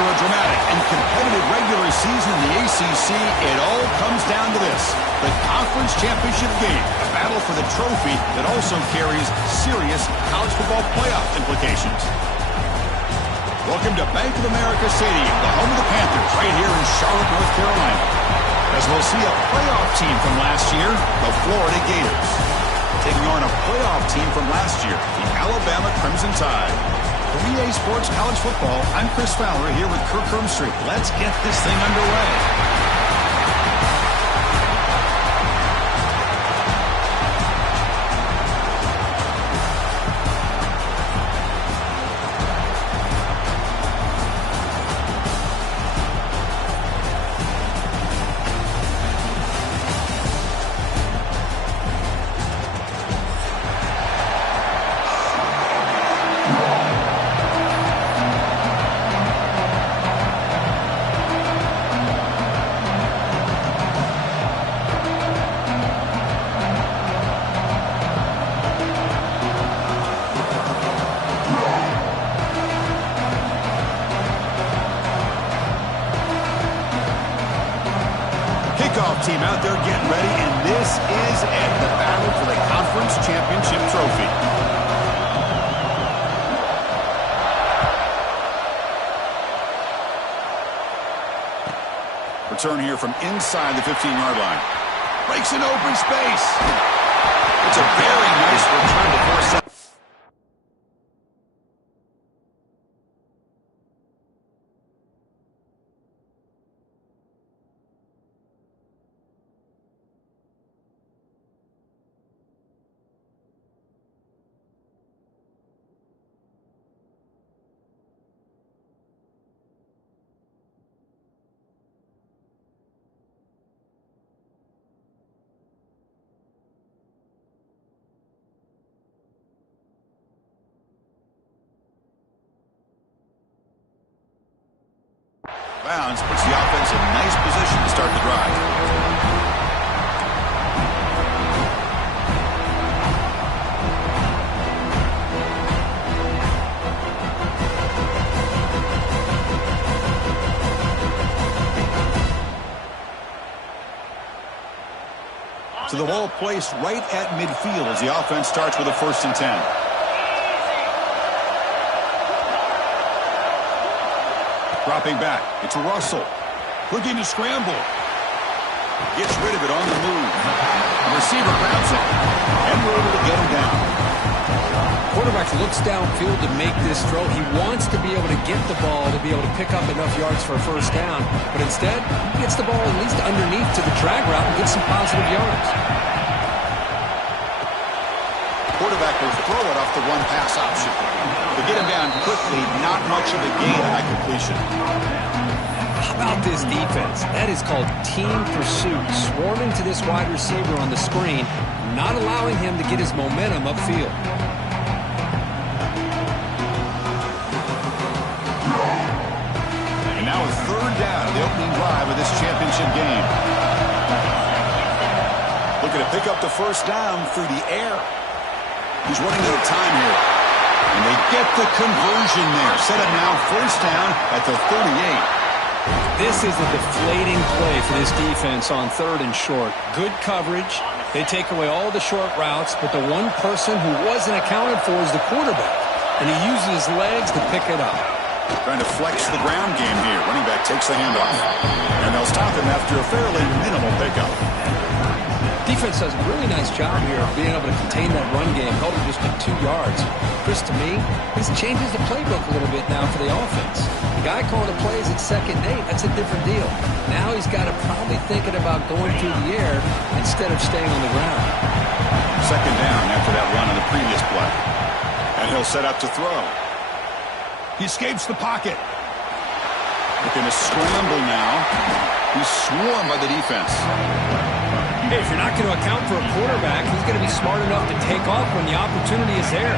After a dramatic and competitive regular season in the ACC, it all comes down to this: the conference championship game, a battle for the trophy that also carries serious college football playoff implications. Welcome to Bank of America Stadium, the home of the Panthers, right here in Charlotte, North Carolina. As we'll see a playoff team from last year, the Florida Gators, taking on a playoff team from last year, the Alabama Crimson Tide. For EA Sports College Football, I'm Chris Fowler here with Kirk Hermstreet. Let's get this thing underway. Team out there getting ready, and this is it, the battle for the conference championship trophy. Return here from inside the 15-yard line. Breaks an open space. It's a very nice return to force out. Bounds puts the offense in nice position to start the drive. So the ball placed right at midfield as the offense starts with a 1st and 10. Dropping back, it's Russell. Looking to scramble. Gets rid of it on the move. The receiver grabs it. And we're able to get him down. Quarterback looks downfield to make this throw. He wants to be able to get the ball to be able to pick up enough yards for a 1st down. But instead, he gets the ball at least underneath to the drag route and gets some positive yards. Quarterback will throw it off the one-pass option. To get him down quickly, not much of a gain on that completion. How about this defense? That is called team pursuit. Swarming to this wide receiver on the screen, not allowing him to get his momentum upfield. And now a 3rd down of the opening drive of this championship game. Looking to pick up the 1st down through the air. He's running out of time here. And they get the conversion there. Set up now 1st down at the 38. This is a deflating play for this defense on 3rd and short. Good coverage. They take away all the short routes, but the one person who wasn't accounted for is the quarterback. And he uses his legs to pick it up. Trying to flex the ground game here. Running back takes the handoff. And they'll stop him after a fairly minimal pickup. Defense does a really nice job here of being able to contain that run game, held him just to 2 yards. Chris, to me, this changes the playbook a little bit now for the offense. The guy calling the plays at 2nd and 8, that's a different deal. Now he's got to probably thinking about going through the air instead of staying on the ground. 2nd down after that run on the previous play. And he'll set up to throw. He escapes the pocket. Looking to scramble now. He's swarmed by the defense. Hey, if you're not going to account for a quarterback, he's going to be smart enough to take off when the opportunity is there.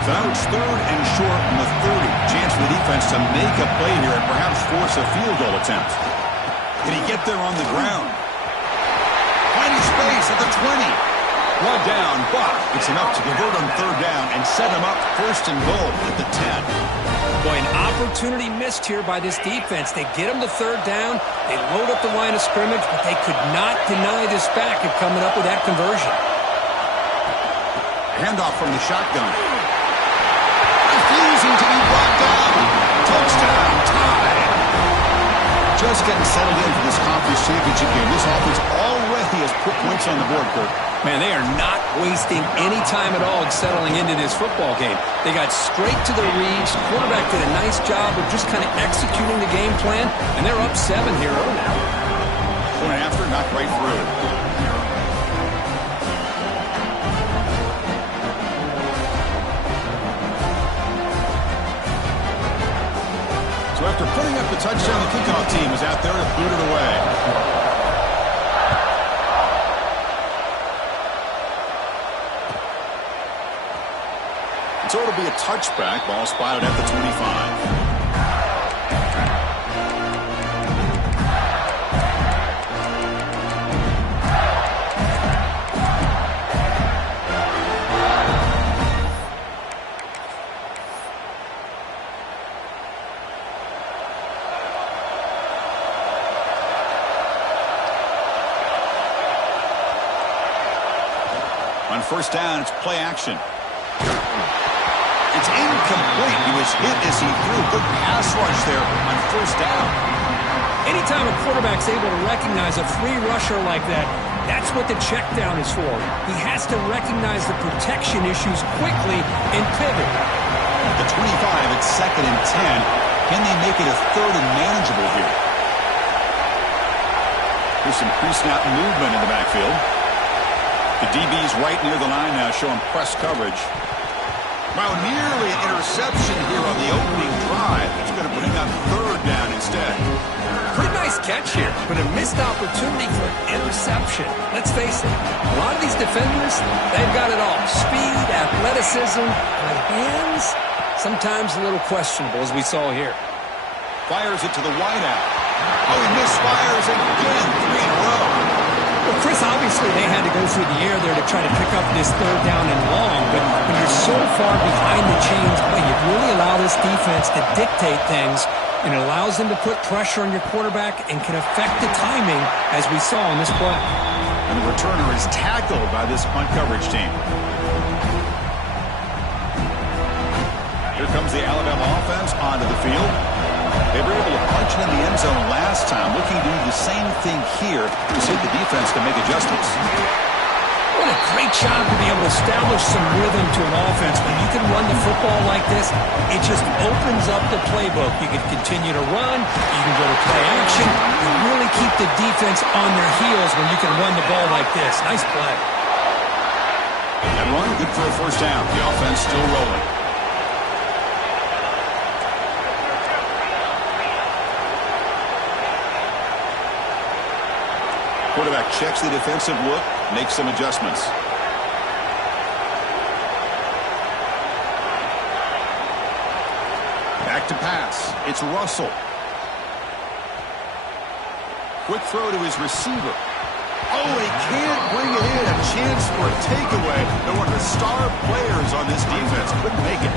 So now it's 3rd and short from the 30. Chance for the defense to make a play here and perhaps force a field goal attempt. Can he get there on the ground? Finding space at the 20. One down, but it's enough to convert on 3rd down and set him up 1st and goal at the 10. Boy, an opportunity missed here by this defense. They get them to third down. They load up the line of scrimmage, but they could not deny this back of coming up with that conversion. Handoff from the shotgun. Refusing to be brought down. Touchdown, tied. Just getting settled in for this conference championship game. This offense already has put points on the board, Kurt. Man, they are not wasting any time at all settling into this football game. They got straight to their reads. Quarterback did a nice job of just kind of executing the game plan, and they're up 7 here early. Point after, knocked right through. So after putting up the touchdown, the kickoff team is out there to boot it away. So it'll be a touchback. Ball spotted at the 25. On first down, it's play action. It's incomplete. He was hit as he threw. Good pass rush there on first down. Anytime a quarterback's able to recognize a free rusher like that, that's what the check down is for. He has to recognize the protection issues quickly and pivot. The 25, it's 2nd and 10. Can they make it a 3rd and manageable here? Here's some pre-snap movement in the backfield. The DB's right near the line now, showing press coverage. Wow, nearly an interception here on the opening drive. It's going to bring up 3rd down instead. Pretty nice catch here, but a missed opportunity for an interception. Let's face it, a lot of these defenders, they've got it all. Speed, athleticism, but hands, sometimes a little questionable, as we saw here. Fires it to the wideout. Oh, he misfires again. 3 in a row. Well, Chris, obviously they had to go through the air there to try to pick up this 3rd down and long, but when you're so far behind the chains, boy, you really allow this defense to dictate things, and it allows them to put pressure on your quarterback and can affect the timing, as we saw in this play. And the returner is tackled by this punt coverage team. Here comes the Alabama offense onto the field. They were able to punch it in the end zone last time. Looking to do the same thing here to see if the defense can make adjustments. What a great job to be able to establish some rhythm to an offense. When you can run the football like this, it just opens up the playbook. You can continue to run. You can go to play action. You really keep the defense on their heels when you can run the ball like this. Nice play. That run, good for a first down. The offense still rolling. Quarterback checks the defensive look, makes some adjustments. Back to pass. It's Russell. Quick throw to his receiver. Oh, he can't bring it in. A chance for a takeaway. They're one of the star players on this defense. Couldn't make it.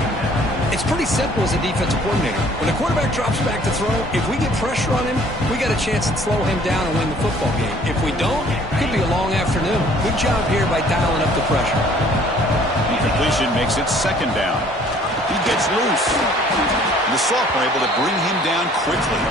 It's pretty simple as a defensive coordinator. When the quarterback drops back to throw, if we get pressure on him, we got a chance to slow him down and win the football game. If we don't, it could be a long afternoon. Good job here by dialing up the pressure. Incompletion makes it 2nd down. He gets loose. The sophomore able to bring him down quickly.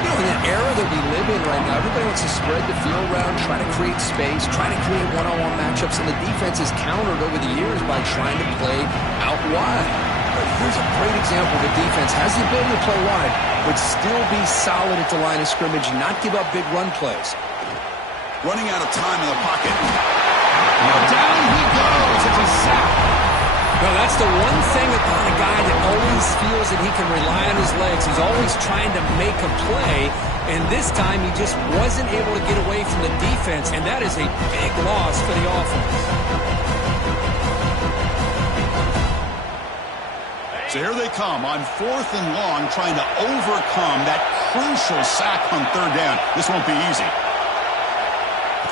You know, in an era that we live in right now, everybody wants to spread the field around, try to create space, try to create one-on-one matchups, and the defense is countered over the years by trying to play out wide. But here's a great example. The defense has the ability to play wide, but still be solid at the line of scrimmage, not give up big run plays. Running out of time in the pocket. Now down he goes. It's a sack. Well, that's the one thing about a guy that always feels that he can rely on his legs. He's always trying to make a play, and this time he just wasn't able to get away from the defense, and that is a big loss for the offense. So here they come on 4th and long, trying to overcome that crucial sack on 3rd down. This won't be easy.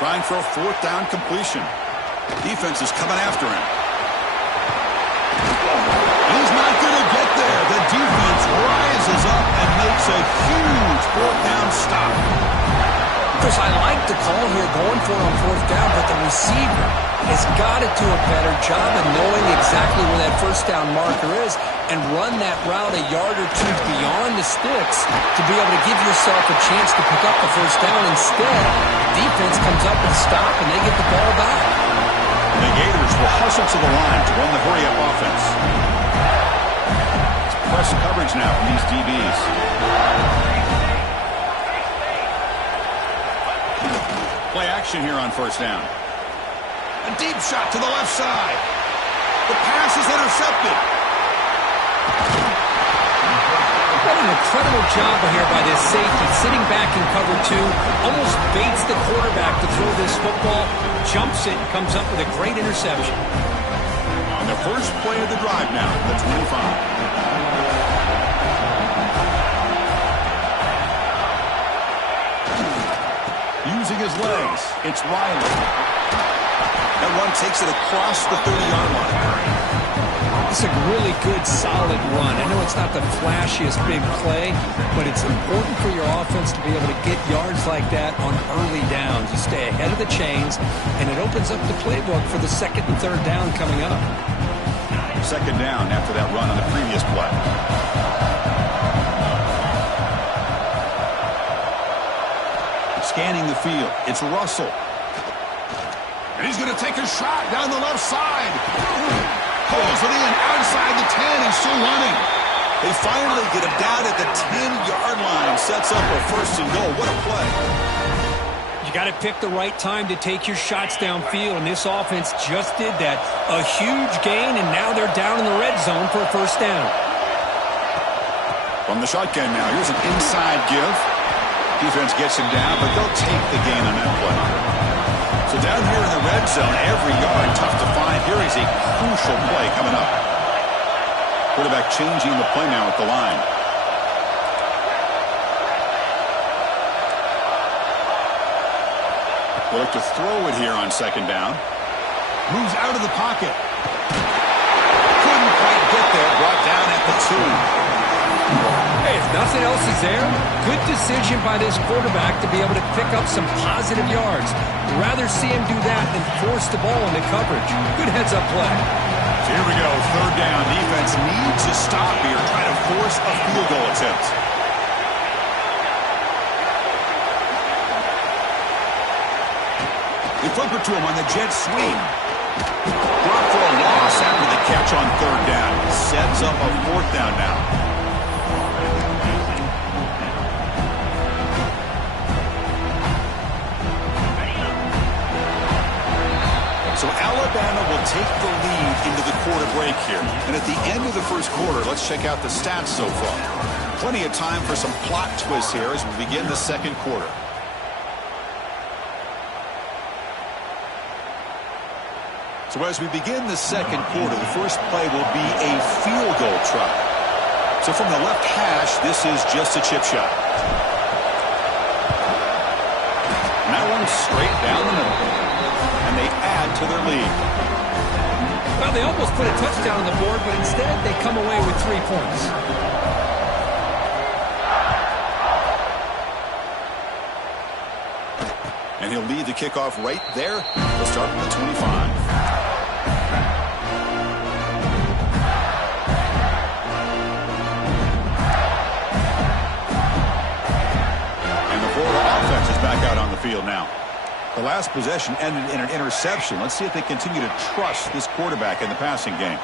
Trying for a 4th down completion. Defense is coming after him. He's not going to get there. The defense a huge fourth down stop. Chris, I like the call here going for it on fourth down, but the receiver has got to do a better job of knowing exactly where that first down marker is and run that route a yard or two beyond the sticks to be able to give yourself a chance to pick up the first down. Instead, defense comes up with a stop and they get the ball back. The Gators will hustle to the line to run the hurry-up offense. It's press coverage now from these DBs. Play action here on first down. A deep shot to the left side. The pass is intercepted. What an incredible job here by this safety, sitting back in cover two, almost baits the quarterback to throw this football, jumps it, comes up with a great interception. On the first play of the drive now, the 25. Using his legs, it's Riley. That one takes it across the 30-yard line. It's a really good, solid run. I know it's not the flashiest big play, but it's important for your offense to be able to get yards like that on early downs. You stay ahead of the chains, and it opens up the playbook for the second and third down coming up. Second down after that run on the previous play. Scanning the field, it's Russell. And he's going to take a shot down the left side. Pulls it in outside the 10 and still running. They finally get him down at the 10-yard line. Sets up a first and goal. What a play. You got to pick the right time to take your shots downfield, and this offense just did that. A huge gain, and now they're down in the red zone for a first down. From the shotgun now, here's an inside give. Defense gets him down, but they'll take the gain on that play. So down here in the red zone, every yard tough to find. Here is a crucial play coming up. Quarterback changing the play now at the line. We'll look to throw it here on second down. Moves out of the pocket. Couldn't quite get there. Brought down at the 2. Hey, if nothing else is there, good decision by this quarterback to be able to pick up some positive yards. Rather see him do that than force the ball into coverage. Good heads-up play. So here we go, third down. Defense needs to stop here, trying to force a field goal attempt. They flip it to him on the jet sweep. Brought for a loss after the catch on third down. Sets up a fourth down now. So Alabama will take the lead into the quarter break here. And at the end of the first quarter, let's check out the stats so far. Plenty of time for some plot twists here as we begin the second quarter. So as we begin the second quarter, the first play will be a field goal try. So from the left hash, this is just a chip shot. And that one's straight down the middle. And they add to their lead. Well, they almost put a touchdown on the board, but instead they come away with 3 points. And he'll lead the kickoff right there. We'll start from the 25. Back out on the field now. The last possession ended in an interception. Let's see if they continue to trust this quarterback in the passing game.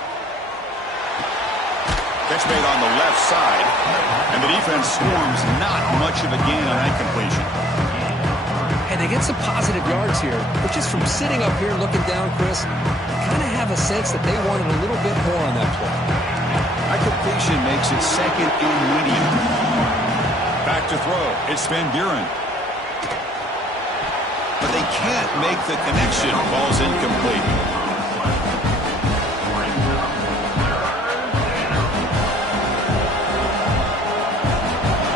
Catch made on the left side, and the defense swarms not much of a gain on that completion. And they get some positive yards here, but just from sitting up here looking down, Chris, kind of have a sense that they wanted a little bit more on that play. That completion makes it second and medium. Back to throw. It's Van Buren. But they can't make the connection. Ball's incomplete.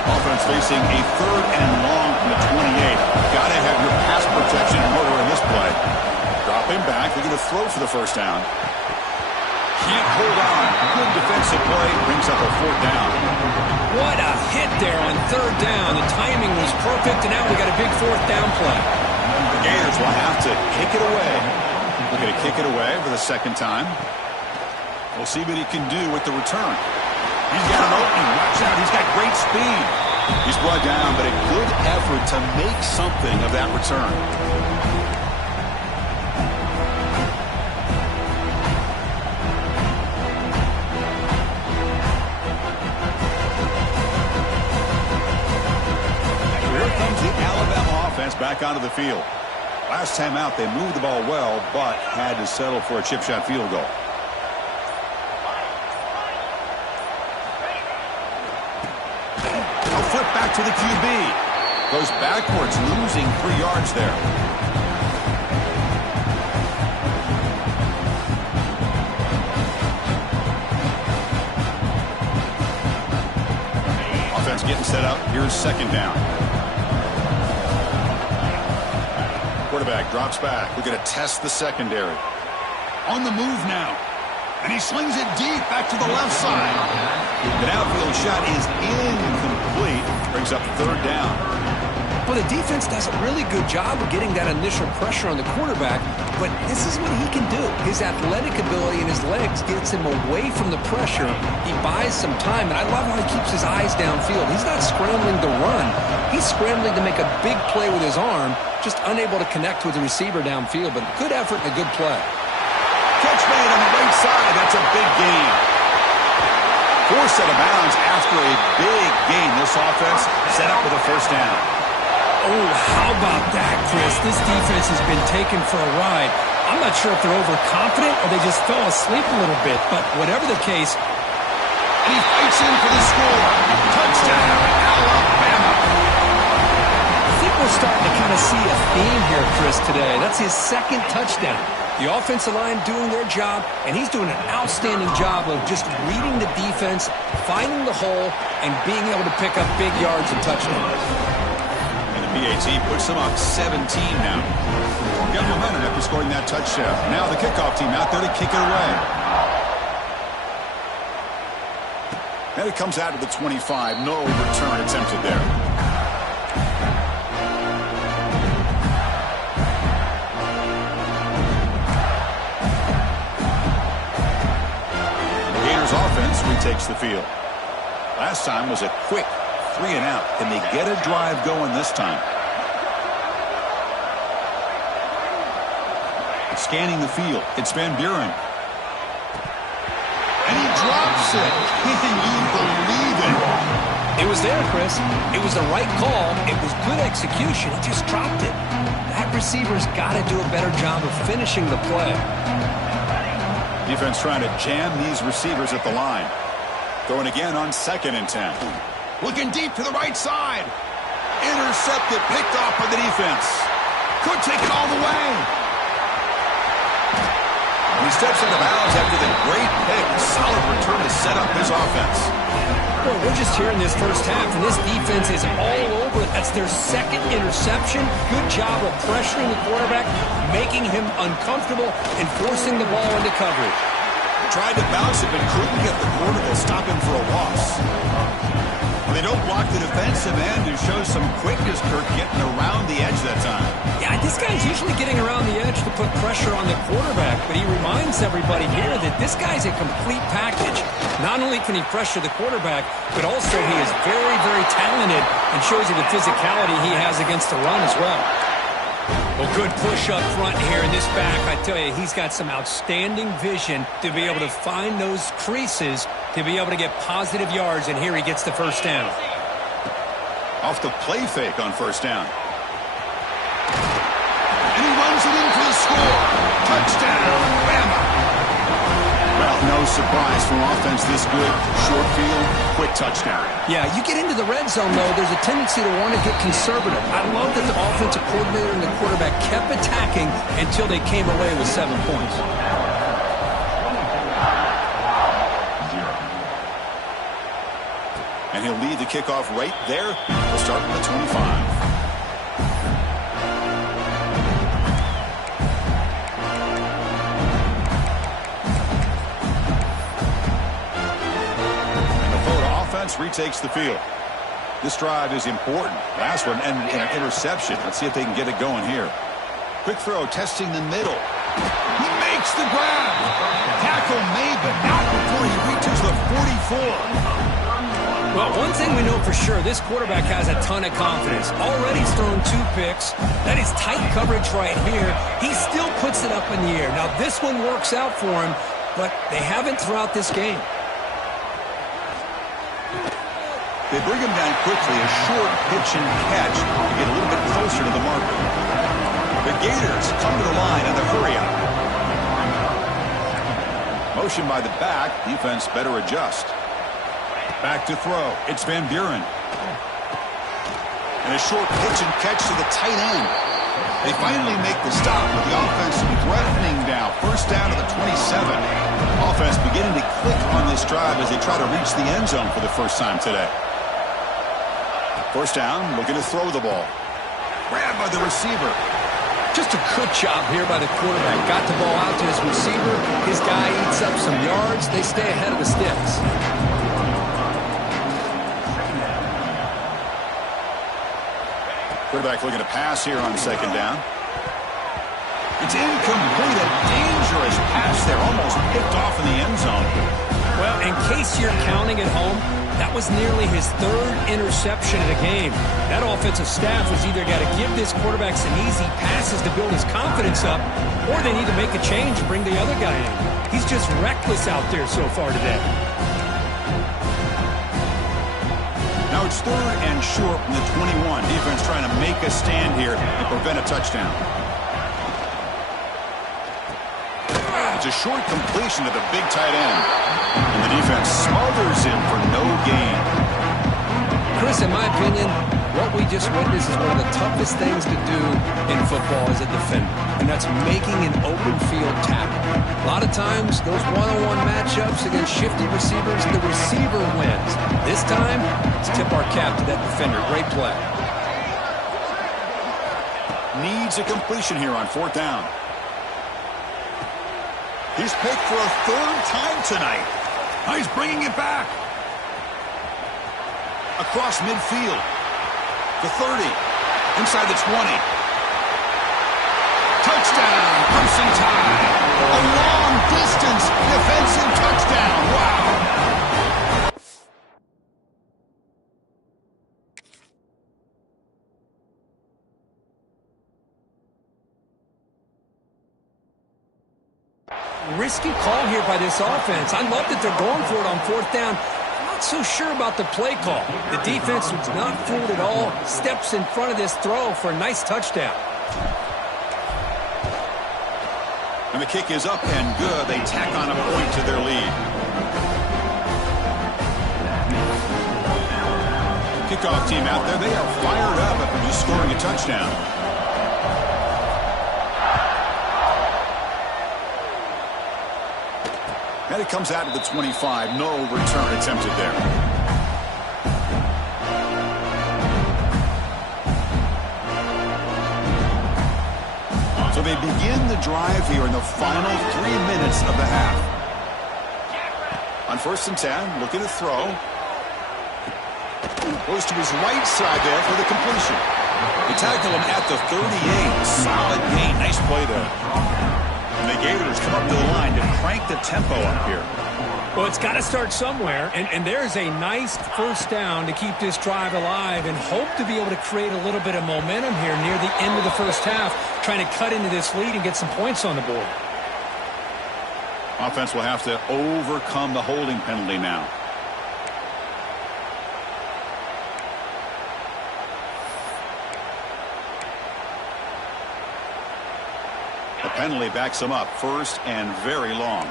Offense facing a third and long from the 28. Got to have your pass protection in order in this play. Dropping back. They're going to throw for the first down. Can't hold on. Good defensive play. Brings up a fourth down. What a hit there on third down. The timing was perfect, and now we got a big fourth down play. The Gators will have to kick it away. We're going to kick it away for the second time. We'll see what he can do with the return. He's got an opening. Watch out. He's got great speed. He's brought down, but a good effort to make something of that return. Here comes the Alabama offense back onto the field. Last time out, they moved the ball well, but had to settle for a chip shot field goal. Flip back to the QB. Goes backwards, losing 3 yards there. Offense getting set up. Here's second down. Quarterback drops back. We're going to test the secondary. On the move now. And he slings it deep back to the left side. The outfield shot is incomplete. Brings up third down. Well, the defense does a really good job of getting that initial pressure on the quarterback, but this is what he can do. His athletic ability and his legs gets him away from the pressure. He buys some time, and I love how he keeps his eyes downfield. He's not scrambling to run. He's scrambling to make a big play with his arm, just unable to connect with the receiver downfield, but good effort and a good play. Catch made on the right side. That's a big gain. Forced out of bounds after a big gain. This offense set up with a first down. Oh, how about that, Chris? This defense has been taken for a ride. I'm not sure if they're overconfident or they just fell asleep a little bit, but whatever the case. And he fights in for the score. Touchdown, Alabama. I think we're starting to kind of see a theme here, Chris, today. That's his second touchdown. The offensive line doing their job, and he's doing an outstanding job of just reading the defense, finding the hole, and being able to pick up big yards and touchdowns. And the PAT puts them up 17 now. Got momentum after scoring that touchdown. Now the kickoff team out there to kick it away. And it comes out to the 25. No return attempted there. Offense retakes the field. Last time was a quick 3 and out. Can they get a drive going this time? Scanning the field. It's Van Buren. And he drops it. Can you believe it? It was there, Chris. It was the right call. It was good execution. He just dropped it. That receiver's got to do a better job of finishing the play. Defense trying to jam these receivers at the line. Going again on 2nd and 10. Looking deep to the right side. Intercepted, picked off by the defense. Could take it all the way. And he steps into bounds after the great pick. Solid return to set up his offense. Well, we're just here in this first half, and this defense is all over it. That's their second interception. Good job of pressuring the quarterback, making him uncomfortable, and forcing the ball into coverage. Tried to bounce it, but couldn't get the corner to stop him for a loss. They don't block the defensive end, who shows some quickness, Kirk, getting around the edge that time. Yeah, this guy's usually getting around the edge to put pressure on the quarterback, but he reminds everybody here that this guy's a complete package. Not only can he pressure the quarterback, but also he is very, very talented and shows you the physicality he has against the run as well. Well, good push up front here in this back. I tell you, he's got some outstanding vision to be able to find those creases, to be able to get positive yards, and here he gets the first down. Off the play fake on first down. And he runs it in for the score. Touchdown, Bama. Well, no surprise from offense this good. Short field, quick touchdown. Yeah, you get into the red zone, though, there's a tendency to want to get conservative. I love that the offensive coordinator and the quarterback kept attacking until they came away with 7 points. And he'll lead the kickoff right there. We'll start with the 25. Retakes the field. This drive is important. Last one ended in an interception. Let's see if they can get it going here. Quick throw, testing the middle. He makes the grab. Tackle made, but not before he reaches the 44. Well, one thing we know for sure, this quarterback has a ton of confidence. Already he's thrown 2 picks. That is tight coverage right here. He still puts it up in the air. Now, this one works out for him, but they haven't throughout this game. They bring him down quickly, a short pitch and catch to get a little bit closer to the marker. The Gators come to the line in the hurry up. Motion by the back. Defense better adjust. Back to throw. It's Van Buren. And a short pitch and catch to the tight end. They finally make the stop with the offense threatening now. First down to the 27. Offense beginning to click on this drive as they try to reach the end zone for the first time today. First down, looking to throw the ball. Grabbed by the receiver. Just a good job here by the quarterback. Got the ball out to his receiver. His guy eats up some yards. They stay ahead of the sticks. Quarterback looking to pass here on second down. It's incomplete. A dangerous pass there. Almost picked off in the end zone. Well, in case you're counting at home, that was nearly his 3rd interception of the game. That offensive staff has either got to give this quarterback some easy passes to build his confidence up, or they need to make a change and bring the other guy in. He's just reckless out there so far today. Now it's 3rd and short from the 21. Defense trying to make a stand here and prevent a touchdown. It's a short completion to the big tight end. And the defense smothers him for no gain. Chris, in my opinion, what we just witnessed is one of the toughest things to do in football as a defender, and that's making an open field tackle. A lot of times, those one-on-one matchups against shifty receivers, the receiver wins. This time, let's tip our cap to that defender. Great play. Needs a completion here on 4th down. He's picked for a 3rd time tonight. Now he's bringing it back. Across midfield. The 30. Inside the 20. Touchdown. Crimson Tide. A long distance defensive touchdown. Wow. Risky call here by this offense. I love that they're going for it on 4th down. I'm not so sure about the play call. The defense was not fooled at all. Steps in front of this throw for a nice touchdown. And the kick is up and good. They tack on a point to their lead. Kickoff team out there. They are fired up after just scoring a touchdown. And it comes out to the 25. No return attempted there. So they begin the drive here in the final 3 minutes of the half. On 1st and 10, looking to throw. Goes to his right side there for the completion. They tackle him at the 38. Solid gain. Nice play there. And the Gators come up to the line to crank the tempo up here. Well, it's got to start somewhere, and there's a nice first down to keep this drive alive and hope to be able to create a little bit of momentum here near the end of the first half, trying to cut into this lead and get some points on the board. Offense will have to overcome the holding penalty now. The penalty backs them up, 1st and very long.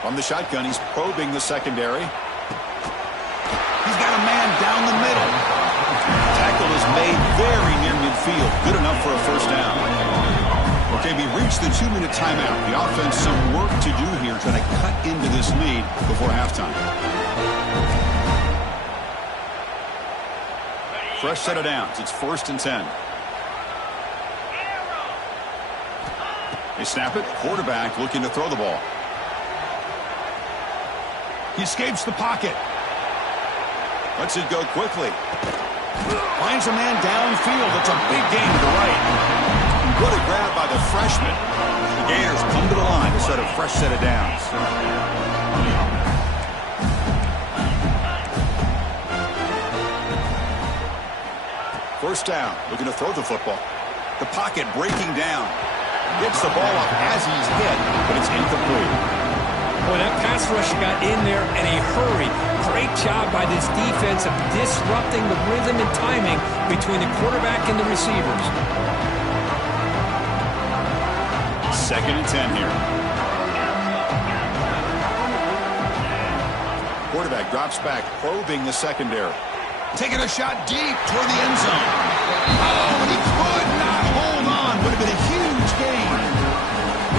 From the shotgun, he's probing the secondary. He's got a man down the middle. Tackle is made very near midfield. Good enough for a first down. Okay, we reached the 2-minute timeout. The offense some work to do here, trying to cut into this lead before halftime. Fresh set of downs. It's 1st and 10. They snap it. Quarterback looking to throw the ball. He escapes the pocket. Lets it go quickly. Finds a man downfield. It's a big gain to the right. What a grab by the freshman. The Gators come to the line to set a fresh set of downs. First down, looking to throw the football. The pocket breaking down. Gets the ball up as he's hit, but it's incomplete. Boy, that pass rush got in there in a hurry. Great job by this defense of disrupting the rhythm and timing between the quarterback and the receivers. 2nd and 10 here. Quarterback drops back, probing the secondary. Taking a shot deep toward the end zone. Oh, and he could not hold on. Would have been a huge gain.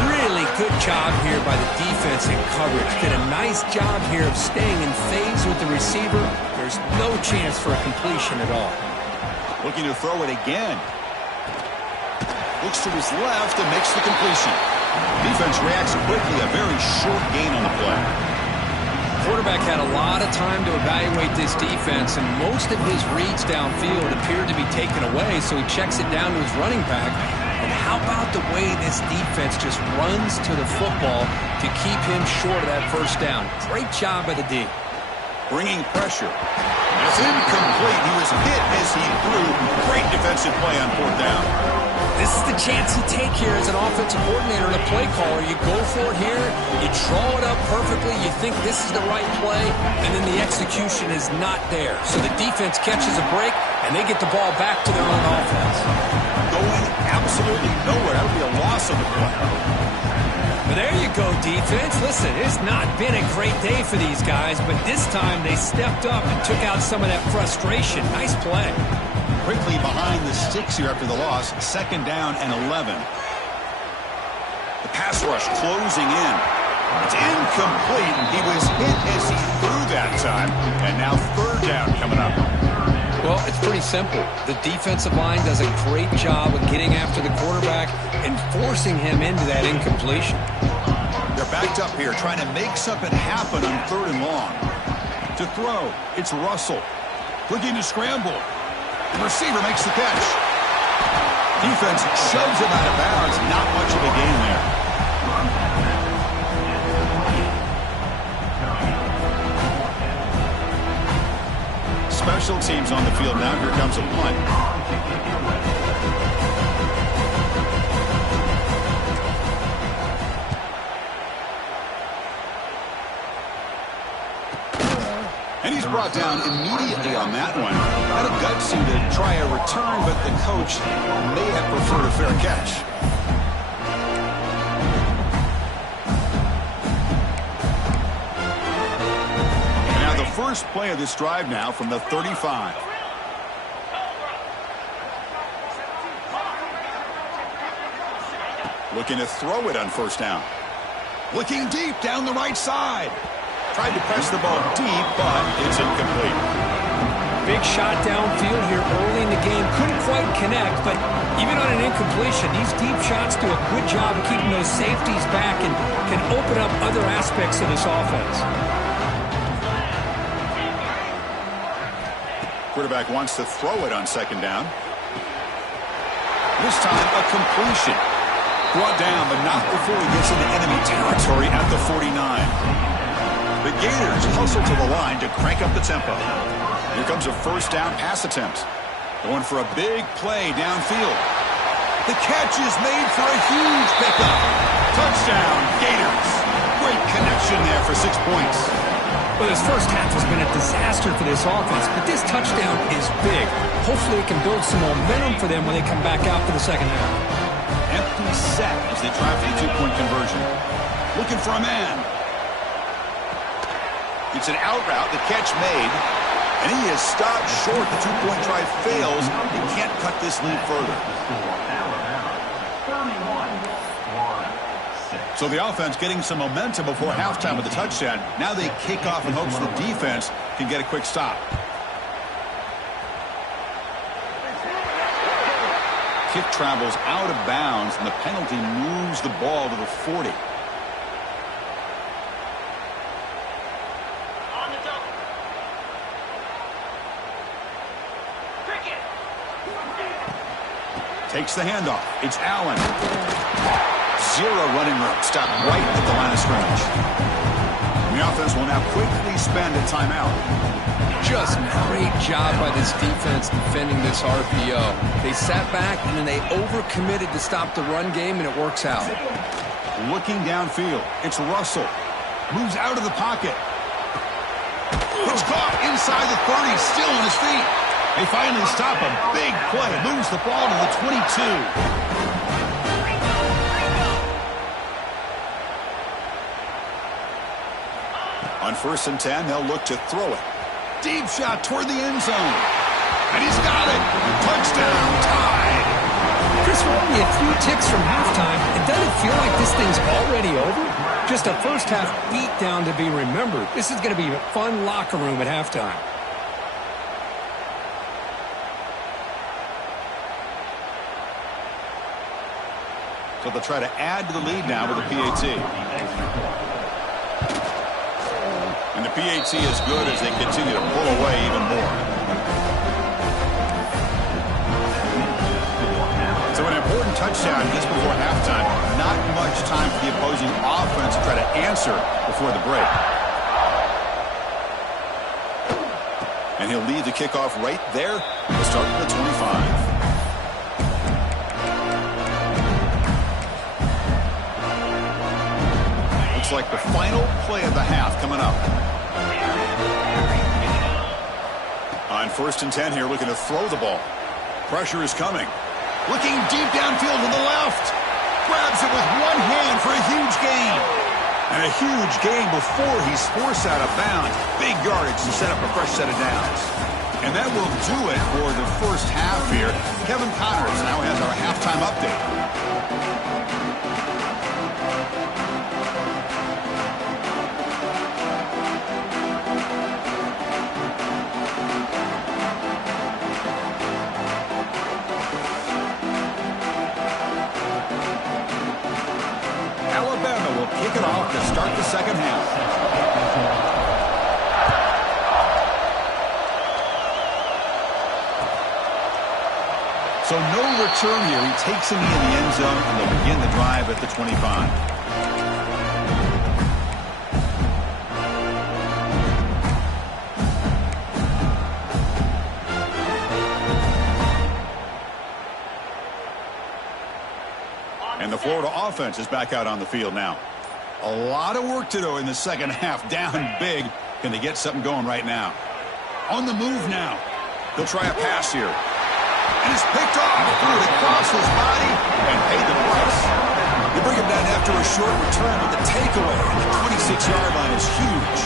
Really good job here by the defense in coverage. Did a nice job here of staying in phase with the receiver. There's no chance for a completion at all. Looking to throw it again. Looks to his left and makes the completion. Defense reacts quickly. A very short gain on the play. Quarterback had a lot of time to evaluate this defense, and most of his reads downfield appeared to be taken away, so he checks it down to his running back. And how about the way this defense just runs to the football to keep him short of that first down? Great job by the D. Bringing pressure. It's incomplete. He was hit as he threw. Great defensive play on 4th down. This is the chance you take here as an offensive coordinator and a play caller. You go for it here, you draw it up perfectly, you think this is the right play, and then the execution is not there. So the defense catches a break, and they get the ball back to their own offense. Going absolutely nowhere. That would be a loss of the play. But there you go, defense. Listen, it's not been a great day for these guys, but this time they stepped up and took out some of that frustration. Nice play. Quickly behind the sticks here after the loss. 2nd down and 11. The pass rush closing in. It's incomplete. He was hit as he threw that time. And now 3rd down coming up. Well, it's pretty simple. The defensive line does a great job of getting after the quarterback and forcing him into that incompletion. They're backed up here trying to make something happen on 3rd and long. To throw, it's Russell. Looking to scramble. The receiver makes the catch. Defense shoves him out of bounds. Not much of a gain there. Special teams on the field now. Here comes a punt. And he's brought down immediately on that one. Had a gutsy to try a return, but the coach may have preferred a fair catch. And now the first play of this drive now from the 35. Looking to throw it on 1st down. Looking deep down the right side. Tried to press the ball deep, but it's incomplete. Big shot downfield here early in the game. Couldn't quite connect, but even on an incompletion, these deep shots do a good job of keeping those safeties back and can open up other aspects of this offense. Quarterback wants to throw it on 2nd down. This time, a completion. Brought down, but not before he gets into enemy territory at the 49. The Gators hustle to the line to crank up the tempo. Here comes a 1st down pass attempt. Going for a big play downfield. The catch is made for a huge pickup. Touchdown, Gators. Great connection there for 6 points. Well, this first half has been a disaster for this offense, but this touchdown is big. Hopefully it can build some momentum for them when they come back out for the 2nd half. Empty set as they try for the 2-point conversion. Looking for a man. It's an out route, the catch made, and he is stopped short. The 2-point try fails. He can't cut this lead further. So the offense getting some momentum before halftime with the touchdown. Now they kick off in hopes the defense can get a quick stop. Kick travels out of bounds, and the penalty moves the ball to the 40. Takes the handoff. It's Allen. Zero running room. Stopped right at the line of scrimmage. The offense will now quickly spend a timeout. Just great job by this defense defending this RPO. They sat back and then they overcommitted to stop the run game, and it works out. Looking downfield. It's Russell. Moves out of the pocket. It's caught inside the 30, still on his feet. They finally stop a big play. Moves the ball to the 22. On 1st and 10, they'll look to throw it. Deep shot toward the end zone. And he's got it. Touchdown, tied. Chris, we're only a few ticks from halftime. It doesn't feel like this thing's already over. Just a first-half beatdown to be remembered. This is going to be a fun locker room at halftime. So they'll try to add to the lead now with a PAT. And the PAT is good as they continue to pull away even more. So an important touchdown just before halftime. Not much time for the opposing offense to try to answer before the break. And he'll lead the kickoff right there. We'll start at the 25. Looks like the final play of the half coming up. On 1st and 10 here, looking to throw the ball. Pressure is coming. Looking deep downfield to the left. Grabs it with one hand for a huge gain. And a huge gain before he's forced out of bounds. Big yardage to set up a fresh set of downs. And that will do it for the first half here. Kevin Connors now has our halftime update. Kick it off to start the second half. So no return here. He takes a knee in the end zone, and they'll begin the drive at the 25. And the Florida offense is back out on the field now. A lot of work to do in the second half. Down big. Can they get something going right now? On the move now. They'll try a pass here. And it's picked off. Threw it across his body and paid the price. They bring him down after a short return, but the takeaway at the 26-yard line is huge.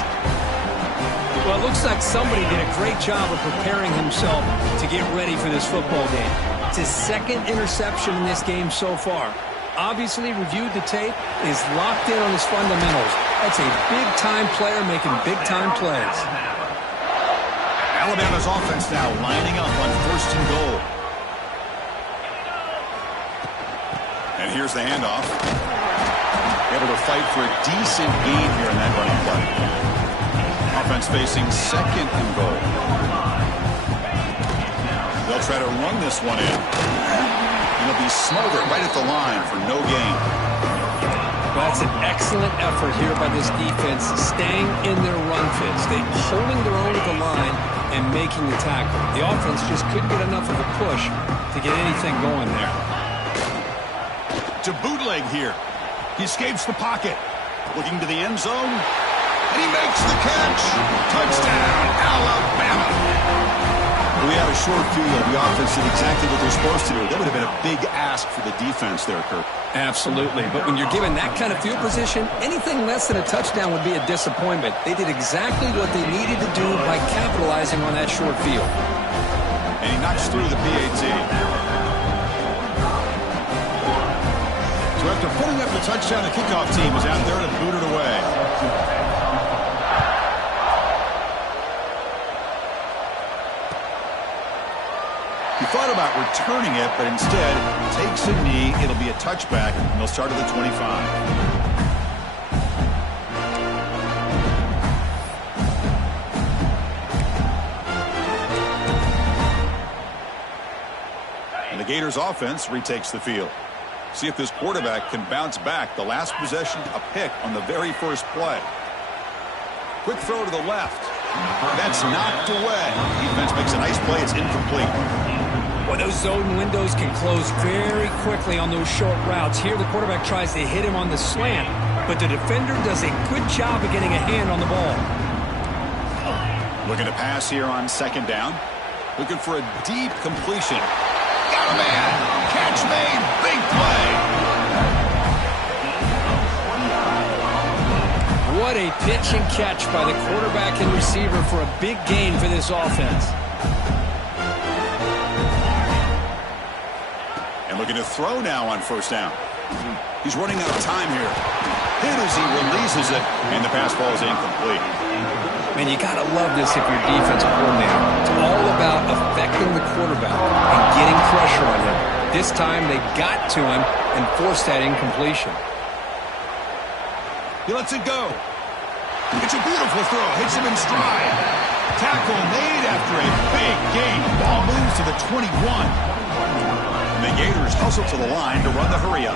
Well, it looks like somebody did a great job of preparing himself to get ready for this football game. It's his second interception in this game so far. Obviously reviewed the tape, is locked in on his fundamentals. That's a big-time player making big-time plays. Alabama's offense now lining up on 1st and goal. And here's the handoff. Able to fight for a decent gain here in that running play. Offense facing 2nd and goal. They'll try to run this one in. It'll be smothered right at the line for no gain. That's an excellent effort here by this defense, staying in their run fits. They're holding their own at the line and making the tackle. The offense just couldn't get enough of a push to get anything going there. To bootleg here. He escapes the pocket. Looking to the end zone. And he makes the catch. Touchdown, Alabama. We had a short field. The offense did exactly what they're supposed to do. That would have been a big ask for the defense there, Kirk. Absolutely. But when you're given that kind of field position, anything less than a touchdown would be a disappointment. They did exactly what they needed to do by capitalizing on that short field. And he knocks through the PAT. So after putting up the touchdown, the kickoff team is out there to boot it away. He thought about returning it, but instead takes a knee. It'll be a touchback, and they'll start at the 25. And the Gators Raiders offense retakes the field. See if this quarterback can bounce back. The last possession, a pick on the very first play. Quick throw to the left. That's knocked away. Defense makes a nice play. It's incomplete. Well, those zone windows can close very quickly on those short routes. Here, the quarterback tries to hit him on the slant, but the defender does a good job of getting a hand on the ball. Looking to pass here on second down. Looking for a deep completion. Got a man. Catch made. Big play. What a pitch and catch by the quarterback and receiver for a big gain for this offense. And looking to throw now on first down. He's running out of time here. Hit as he releases it, and the pass ball is incomplete. Man, you got to love this if you're defensive coordinator. It's all about affecting the quarterback and getting pressure on him. This time they got to him and forced that incompletion. He lets it go. It's a beautiful throw. Hits him in stride. Tackle made after a big gain. Ball moves to the 21. And the Gators hustle to the line to run the hurry up.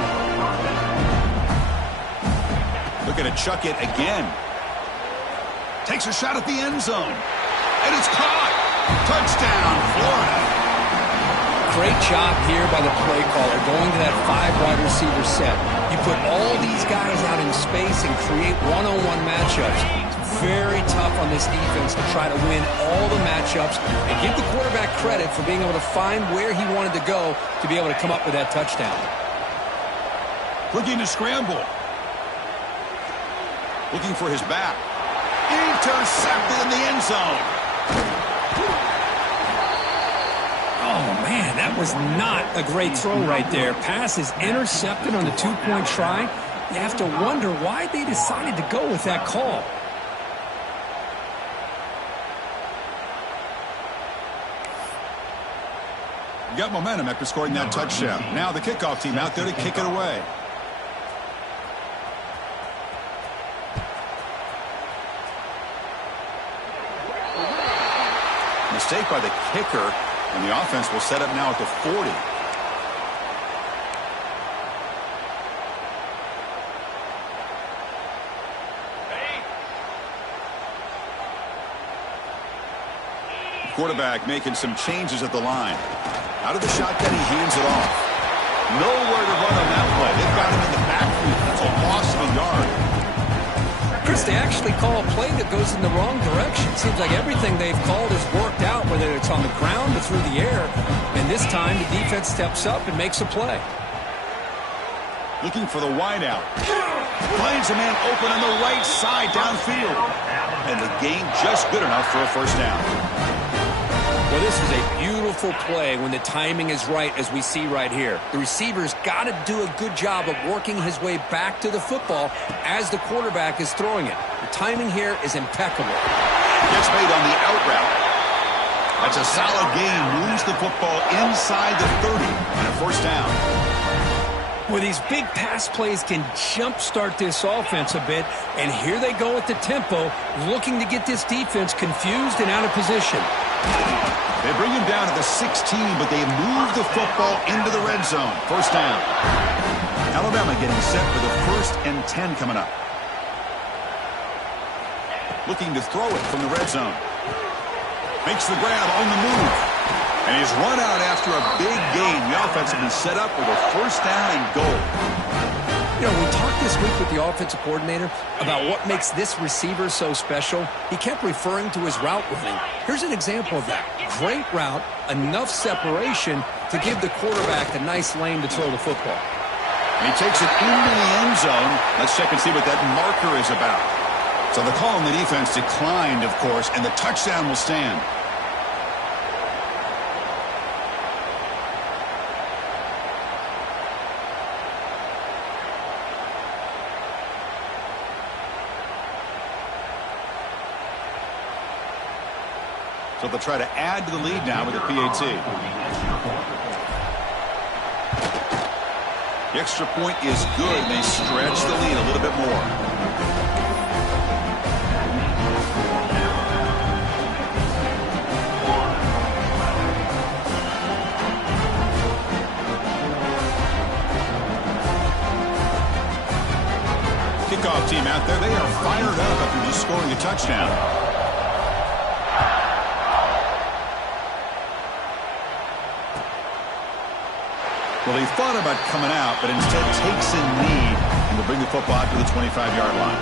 Looking to chuck it again. Takes a shot at the end zone. And it's caught. Touchdown, Florida. Great job here by the play caller going to that 5 wide receiver set. You put all these guys out in space and create one-on-one matchups. It's very tough on this defense to try to win all the matchups and give the quarterback credit for being able to find where he wanted to go to be able to come up with that touchdown. Looking to scramble. Looking for his back. Intercepted in the end zone. Oh, man, that was not a great throw right there. Pass is intercepted on the 2-point try. You have to wonder why they decided to go with that call. Got momentum after scoring that touchdown. Now the kickoff team out there to kick it away. Mistake by the kicker, and the offense will set up now at the 40. Quarterback making some changes at the line. Out of the shotgun, he hands it off. Nowhere to run on that play. They've got him in the backfield. It's a loss of a yard. Chris, they actually call a play that goes in the wrong direction. Seems like everything they've called has worked out, whether it's on the ground or through the air. And this time, the defense steps up and makes a play. Looking for the wideout. Finds a man open on the right side downfield. And the gain just good enough for a first down. Well, this is a beautiful play when the timing is right, as we see right here. The receiver's got to do a good job of working his way back to the football as the quarterback is throwing it. The timing here is impeccable. Gets made on the out route. That's a solid gain. Moves the football inside the 30 and a first down. Well, these big pass plays can jumpstart this offense a bit, and here they go at the tempo, looking to get this defense confused and out of position. They bring him down to the 16, but they move the football into the red zone. First down. Alabama getting set for the 1st and 10 coming up. Looking to throw it from the red zone. Makes the grab on the move. And he's run out after a big gain. The offense has been set up with a first down and goal. You know, we talked this week with the offensive coordinator about what makes this receiver so special. He kept referring to his route running. Here's an example of that. Great route, enough separation to give the quarterback a nice lane to throw the football. And he takes it into the end zone. Let's check and see what that marker is about. So the call on the defense declined, of course, and the touchdown will stand. So they'll try to add to the lead now with a PAT. The extra point is good, and they stretch the lead a little bit more. kickoff team out there. They are fired up after just scoring a touchdown. Well, he thought about coming out, but instead takes a knee and will bring the football out to the 25-yard line.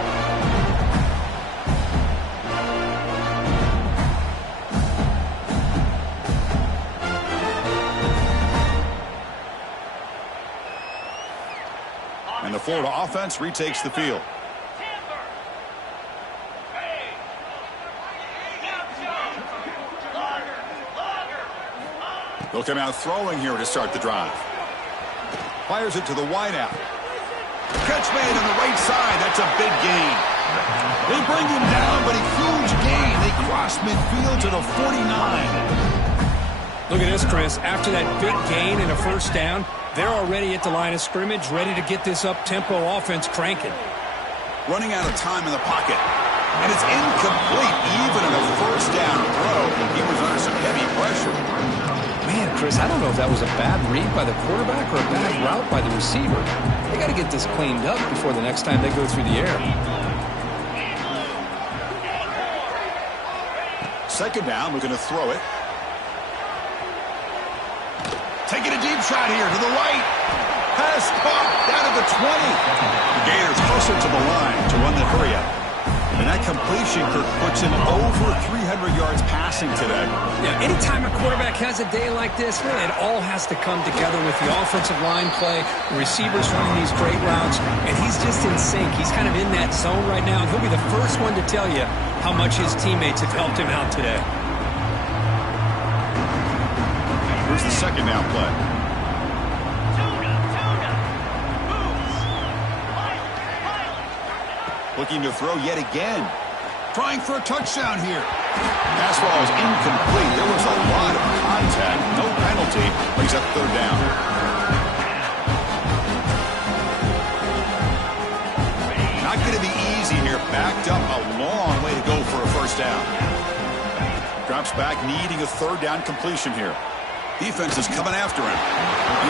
And the Florida offense retakes the field. They'll come out throwing here to start the drive. Fires it to the wideout. Catch made on the right side. That's a big gain. They bring him down, but a huge gain. They cross midfield to the 49. Look at this, Chris. After that big gain and a first down, they're already at the line of scrimmage, ready to get this up-tempo offense cranking. Running out of time in the pocket. And it's incomplete, even in a first down throw. He was under some heavy pressure. Man, Chris, I don't know if that was a bad read by the quarterback or a bad route by the receiver. They got to get this cleaned up before the next time they go through the air. Second down, looking to throw it. Taking a deep shot here to the right. Pass caught down at the 20. The Gators closer to the line to run the hurry up. And that completion, Kirk, puts him over 300 yards passing today. Yeah, anytime a quarterback has a day like this, man, it all has to come together with the offensive line play, the receivers running these great routes, and he's just in sync. He's kind of in that zone right now, and he'll be the first one to tell you how much his teammates have helped him out today. Here's the second down play. Looking to throw yet again. Trying for a touchdown here. Pass ball is incomplete. There was a lot of contact. No penalty. Brings up third down. Not going to be easy here. Backed up a long way to go for a first down. Drops back, needing a third down completion here. Defense is coming after him.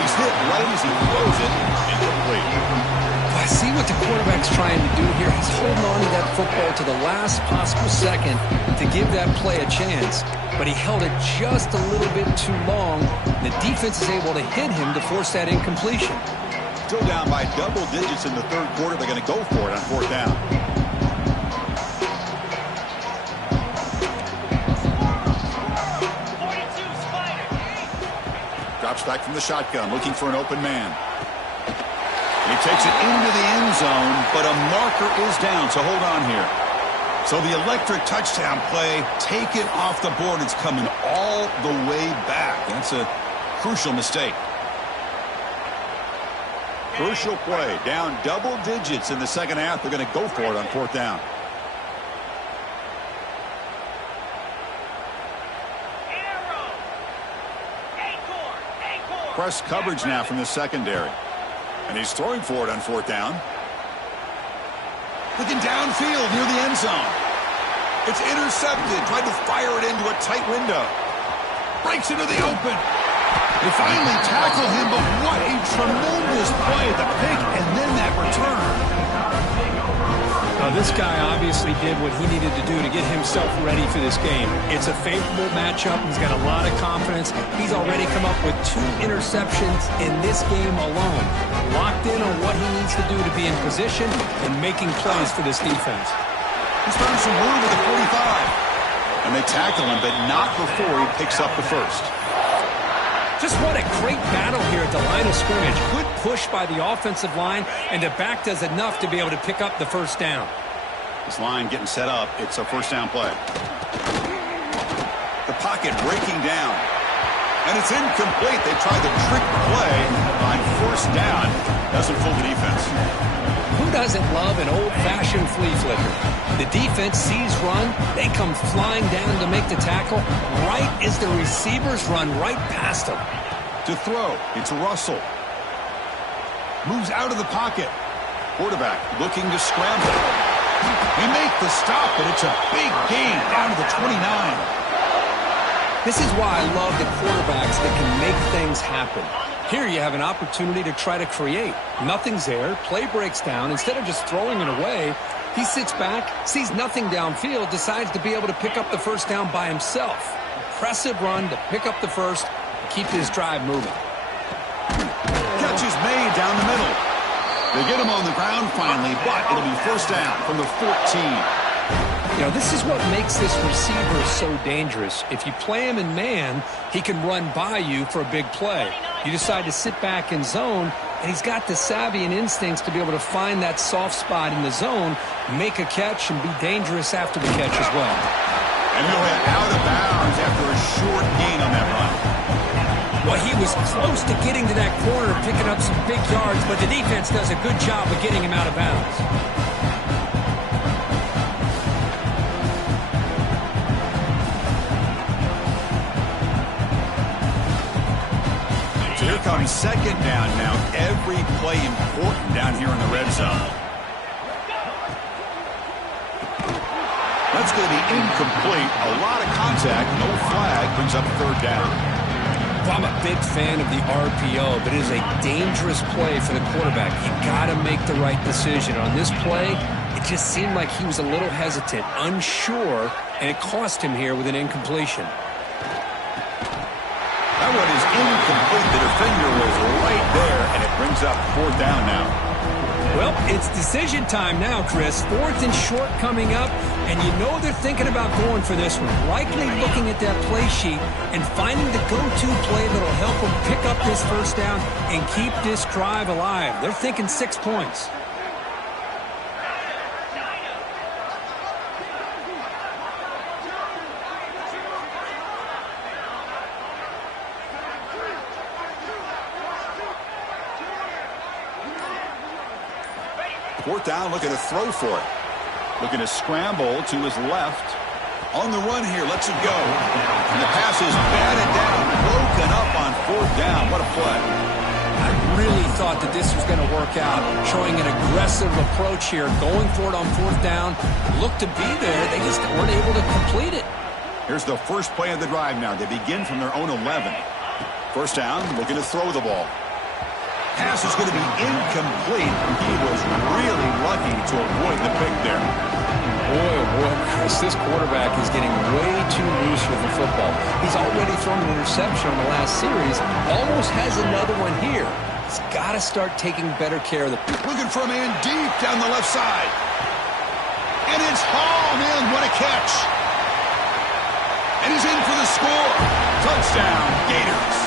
He's hit right as he throws it. Incomplete. I see what the quarterback's trying to do here. He's holding on to that football to the last possible second to give that play a chance. But he held it just a little bit too long. The defense is able to hit him to force that incompletion. Still down by double digits in the third quarter. They're going to go for it on fourth down. Drops back from the shotgun, looking for an open man. He takes it into the end zone, but a marker is down, so hold on here. So the electric touchdown play, taken off the board. It's coming all the way back. That's a crucial mistake. Crucial play, down double digits in the second half. They're going to go for it on fourth down. Press coverage now from the secondary. And he's throwing for it on fourth down. Looking downfield near the end zone. It's intercepted. Tried to fire it into a tight window. Breaks into the open. They finally tackle him, but what a tremendous play. The pick and then that return. This guy obviously did what he needed to do to get himself ready for this game. It's a favorable matchup. He's got a lot of confidence. He's already come up with 2 interceptions in this game alone. Locked in on what he needs to do to be in position and making plays for this defense. He's found some room at the 45. And they tackle him, but not before he picks up the first. Just what a great battle here at the line of scrimmage. Good push by the offensive line, and the back does enough to be able to pick up the first down. This line getting set up. It's a first down play. The pocket breaking down. And it's incomplete. They tried the trick play on first down. Doesn't fool the defense. Who doesn't love an old-fashioned flea flicker? The defense sees run. They come flying down to make the tackle right as the receivers run right past them. To throw, it's Russell. Moves out of the pocket. Quarterback looking to scramble. They make the stop, but it's a big gain down to the 29. This is why I love the quarterbacks that can make things happen. Here you have an opportunity to try to create. Nothing's there. Play breaks down. Instead of just throwing it away, he sits back, sees nothing downfield, decides to be able to pick up the first down by himself. Impressive run to pick up the first, keep his drive moving. Catch is made down the middle. They get him on the ground finally, but it'll be first down from the 14. You know, this is what makes this receiver so dangerous. If you play him in man, he can run by you for a big play. You decide to sit back in zone, and he's got the savvy and instincts to be able to find that soft spot in the zone, make a catch, and be dangerous after the catch as well. And he'll head out of bounds after a short gain on that run. Well, he was close to getting to that corner, picking up some big yards, but the defense does a good job of getting him out of bounds. So here comes second down now. Every play important down here in the red zone. That's going to be incomplete. A lot of contact. No flag. Brings up third down. Well, I'm a big fan of the RPO, but it is a dangerous play for the quarterback. You got to make the right decision. On this play, it just seemed like he was a little hesitant, unsure, and it cost him here with an incompletion. That one is incomplete. The defender was right there, and it brings up fourth down now. Well, it's decision time now, Chris. Fourth and short coming up, and you know they're thinking about going for this one. Likely looking at that play sheet and finding the go-to play that'll help them pick up this first down and keep this drive alive. They're thinking 6 points. Fourth down, looking to throw for it. Looking to scramble to his left. On the run here, lets it go. And the pass is batted down, broken up on fourth down. What a play. I really thought that this was going to work out, showing an aggressive approach here, going for it on fourth down. Looked to be there. They just weren't able to complete it. Here's the first play of the drive now. They begin from their own 11. First down, looking to throw the ball. Pass is going to be incomplete. He was really lucky to avoid the pick there. Boy, oh boy, Chris, this quarterback is getting way too loose with the football. He's already thrown an interception on the last series. Almost has another one here. He's got to start taking better care of the... Looking for a man deep down the left side. And it's hauled in. What a catch. And he's in for the score. Touchdown, Gators.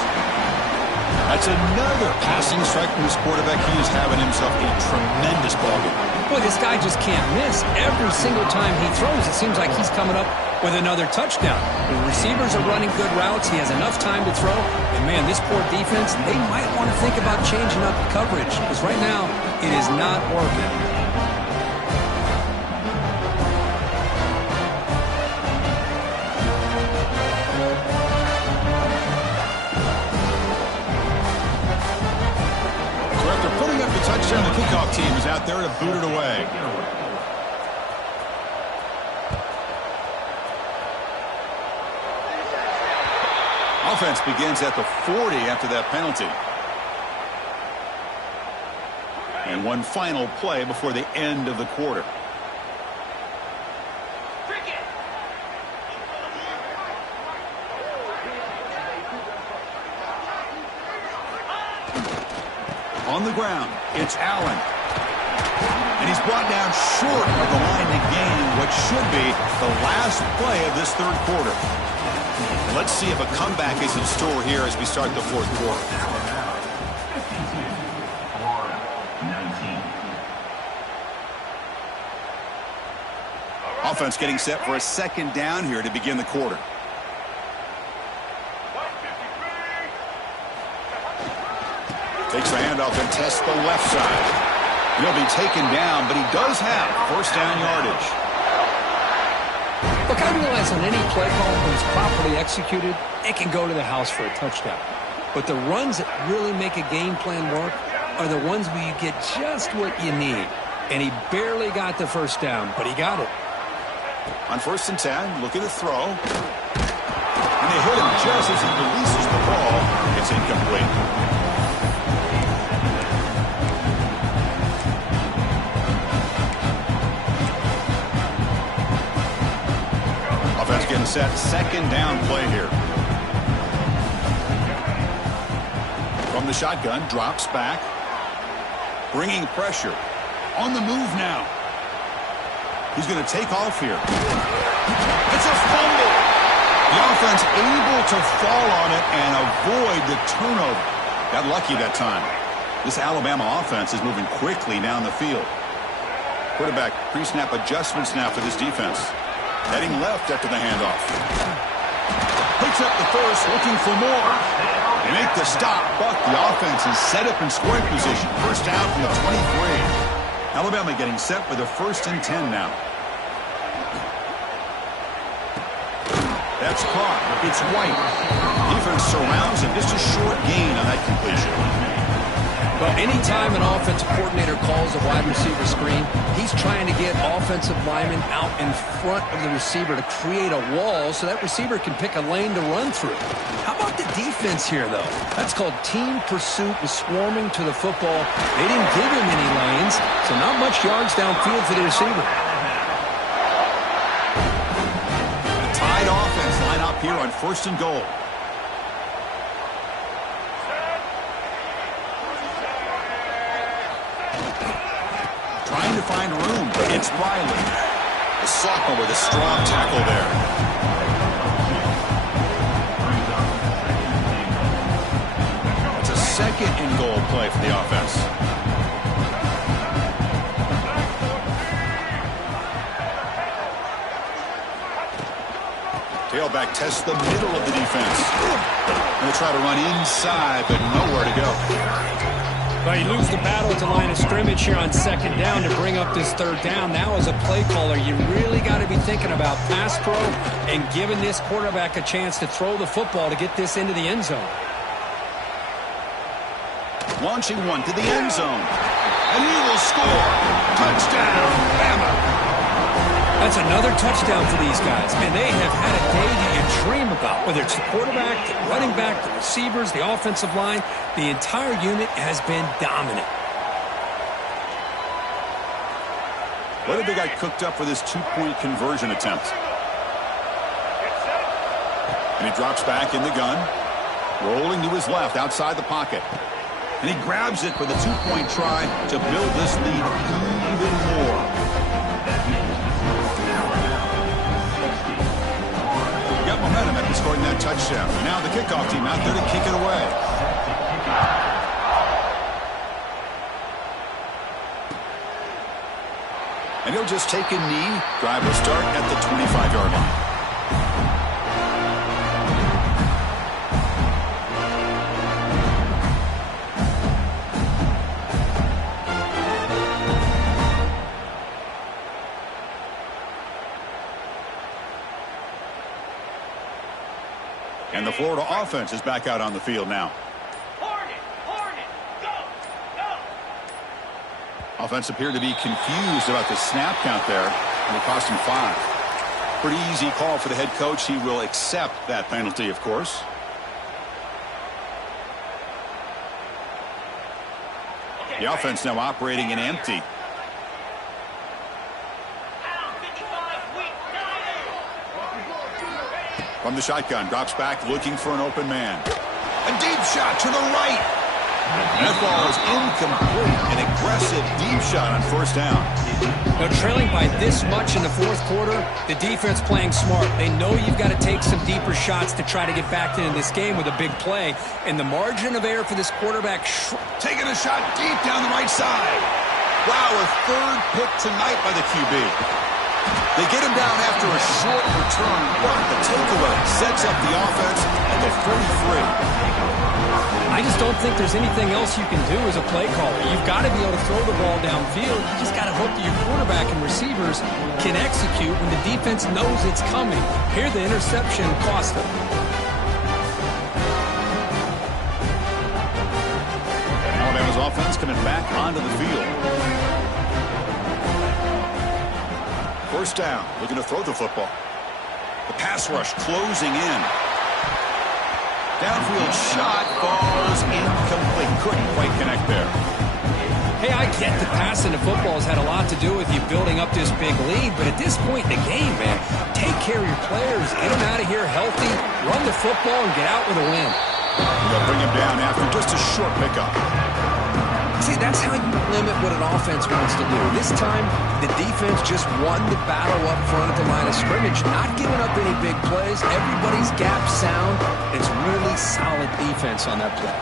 That's another passing strike from his quarterback. He is having himself a tremendous ballgame. Boy, this guy just can't miss. Every single time he throws, it seems like he's coming up with another touchdown. The receivers are running good routes. He has enough time to throw. And, man, this poor defense, they might want to think about changing up the coverage because right now it is not working. Touchdown. The kickoff team is out there to boot it away. Offense begins at the 40 after that penalty. And one final play before the end of the quarter. On the ground, it's Allen. And he's brought down short of the line to gain what should be the last play of this third quarter. Let's see if a comeback is in store here as we start the fourth quarter. Offense getting set for a second down here to begin the quarter. Takes the handoff and tests the left side. He'll be taken down, but he does have first down yardage. Look, I realize on any play call, when it's properly executed, it can go to the house for a touchdown. But the runs that really make a game plan work are the ones where you get just what you need. And he barely got the first down, but he got it. On 1st and 10, looking to throw. And they hit him just as he releases the ball. It's incomplete. and set, second down play here. From the shotgun, drops back. Bringing pressure. On the move now. He's going to take off here. It's a fumble. The offense able to fall on it and avoid the turnover. Got lucky that time. This Alabama offense is moving quickly down the field. Quarterback pre-snap adjustments now for this defense. Heading left after the handoff. Picks up the first, looking for more. They make the stop, but the offense is set up in scoring position. First down from the 23. Alabama getting set for the 1st and 10 now. That's caught. It's White. Defense surrounds him. Just a short gain on that completion. But anytime an offensive coordinator calls a wide receiver screen, he's trying to get offensive linemen out in front of the receiver to create a wall so that receiver can pick a lane to run through. How about the defense here, though? That's called team pursuit and swarming to the football. They didn't give him any lanes, so not much yards downfield for the receiver. A tied offense line up here on 1st and goal. Trying to find room. It's Riley. The sophomore with a strong tackle there. It's a 2nd and goal play for the offense. Tailback tests the middle of the defense. Going to try to run inside, but nowhere to go. Well, you lose the battle at the line of scrimmage here on 2nd down to bring up this 3rd down. Now as a play caller, you really got to be thinking about pass pro and giving this quarterback a chance to throw the football to get this into the end zone. Launching one to the end zone. And he will score. Touchdown, Bama. That's another touchdown for these guys. Man, they have had a day that you dream about. Whether it's the quarterback, the running back, the receivers, the offensive line, the entire unit has been dominant. What have they got cooked up for this 2-point conversion attempt? And he drops back in the gun. Rolling to his left outside the pocket. And he grabs it for the 2-point try to build this lead even more. Got momentum after scoring that touchdown. Now the kickoff team out there to kick it away. And he'll just take a knee. Drive will start at the 25-yard line. And the Florida offense is back out on the field now. Hornet, go, go. Offense appeared to be confused about the snap count there. And it cost him 5. Pretty easy call for the head coach. He will accept that penalty, of course. The offense now operating in empty. From the shotgun, drops back, looking for an open man. A deep shot to the right. And that ball is incomplete. An aggressive deep shot on 1st down. Now, trailing by this much in the 4th quarter, the defense playing smart. They know you've got to take some deeper shots to try to get back into this game with a big play. And the margin of error for this quarterback... Taking a shot deep down the right side. Wow, a 3rd pick tonight by the QB. They get him down after a short return, but the takeaway sets up the offense at the 43. I just don't think there's anything else you can do as a play caller. You've got to be able to throw the ball downfield. You just got to hope that your quarterback and receivers can execute when the defense knows it's coming. Here, the interception cost them. Alabama's offense coming back onto the field. 1st down, looking to throw the football. The pass rush closing in. Downfield shot falls incomplete. Couldn't quite connect there. Hey, I get that passing the football has had a lot to do with you building up this big lead, but at this point in the game, man, take care of your players, get them out of here healthy, run the football, and get out with a win. They'll bring him down after just a short pickup. See, that's how you limit what an offense wants to do. This time, the defense just won the battle up front at the line of scrimmage, not giving up any big plays. Everybody's gap sound. It's really solid defense on that play.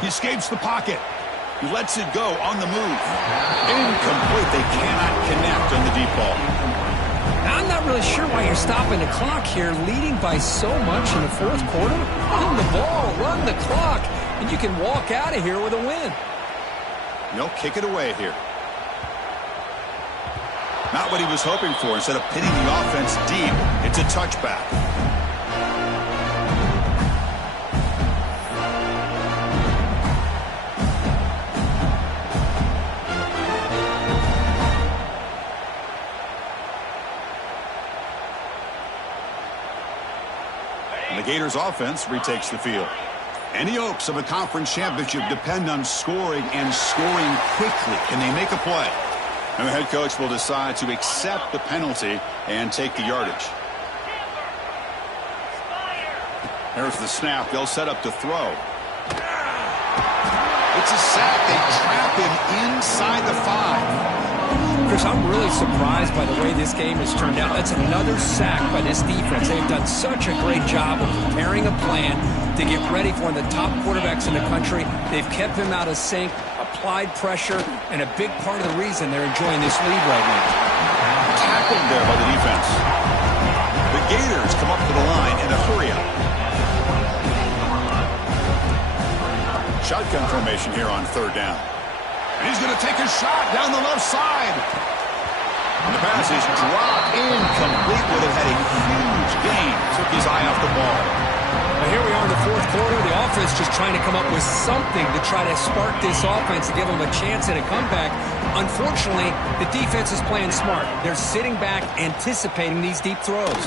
He escapes the pocket. He lets it go on the move. Incomplete. They cannot connect on the deep ball. I'm not really sure why you're stopping the clock here, leading by so much in the fourth quarter. Run the ball, run the clock, and you can walk out of here with a win. They'll kick it away here. Not what he was hoping for. Instead of pitting the offense deep, it's a touchback. The Gators offense retakes the field. Any hopes of a conference championship depend on scoring and scoring quickly. Can they make a play? And the head coach will decide to accept the penalty and take the yardage. There's the snap. They'll set up to throw. It's a sack. They trap him inside the 5. Chris, I'm really surprised by the way this game has turned out. That's another sack by this defense. They've done such a great job of preparing a plan to get ready for one of the top quarterbacks in the country. They've kept him out of sync, applied pressure, and a big part of the reason they're enjoying this lead right now. Tackled there by the defense. The Gators come up to the line in a hurry-up. Shotgun formation here on third down. And he's going to take a shot down the left side. And the pass is dropped incomplete. Would have had a huge gain. Took his eye off the ball. Now here we are in the fourth quarter. The offense just trying to come up with something to try to spark this offense to give them a chance at a comeback. Unfortunately, the defense is playing smart. They're sitting back, anticipating these deep throws.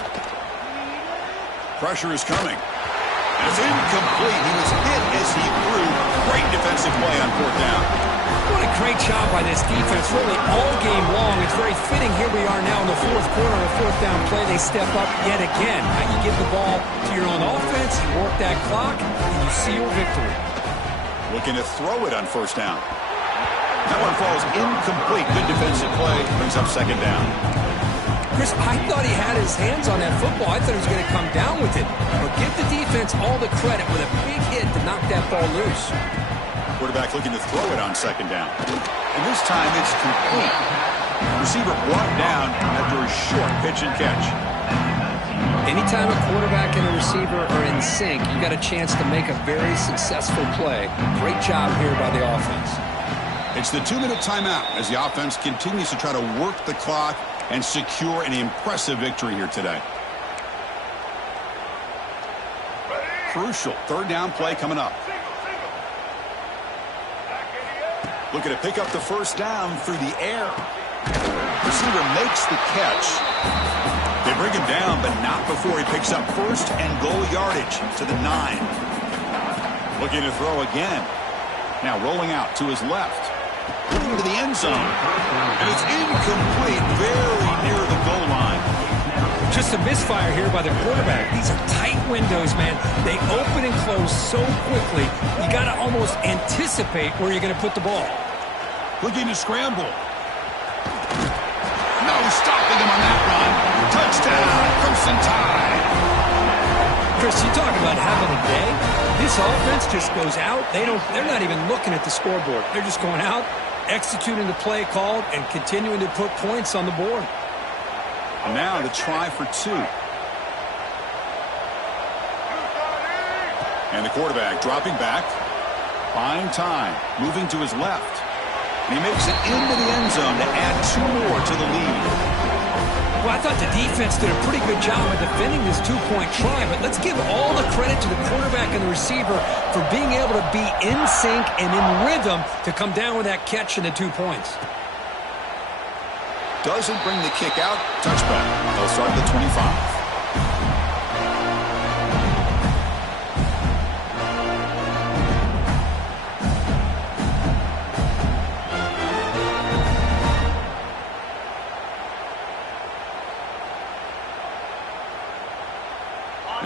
Pressure is coming. And it's incomplete. He was hit as he threw. Great defensive play on fourth down. What a great job by this defense, really all game long. It's very fitting. Here we are now in the fourth quarter on a fourth down play. They step up yet again. Now you give the ball to your own offense, you work that clock, and you see your victory. Looking to throw it on first down. That one falls incomplete. Good defensive play. Brings up second down. Chris, I thought he had his hands on that football. I thought he was going to come down with it. But give the defense all the credit with a big hit to knock that ball loose. Quarterback looking to throw it on second down. And this time it's complete. Receiver brought down after a short pitch and catch. Anytime a quarterback and a receiver are in sync, you got a chance to make a very successful play. Great job here by the offense. It's the 2-minute timeout as the offense continues to try to work the clock and secure an impressive victory here today. Crucial third down play coming up. Looking to pick up the first down through the air. Receiver makes the catch. They bring him down, but not before he picks up first and goal yardage to the 9. Looking to throw again. Now rolling out to his left. Looking to the end zone. And it's incomplete, very near the goal line. Just a misfire here by the quarterback. These are tight windows, man. They open and close so quickly, you got to almost anticipate where you're going to put the ball. Looking to scramble. No stopping him on that run. Touchdown, Crimson Tide. Chris, you talk about having a day. This offense just goes out. They're not even looking at the scoreboard. They're just going out, executing the play called, and continuing to put points on the board. Now to try for 2. And the quarterback dropping back. Buying time. Moving to his left. And he makes it into the end zone to add 2 more to the lead. Well, I thought the defense did a pretty good job of defending this 2-point try, but let's give all the credit to the quarterback and the receiver for being able to be in sync and in rhythm to come down with that catch and the 2 points. Doesn't bring the kick out. Touchback. They'll start at the 25.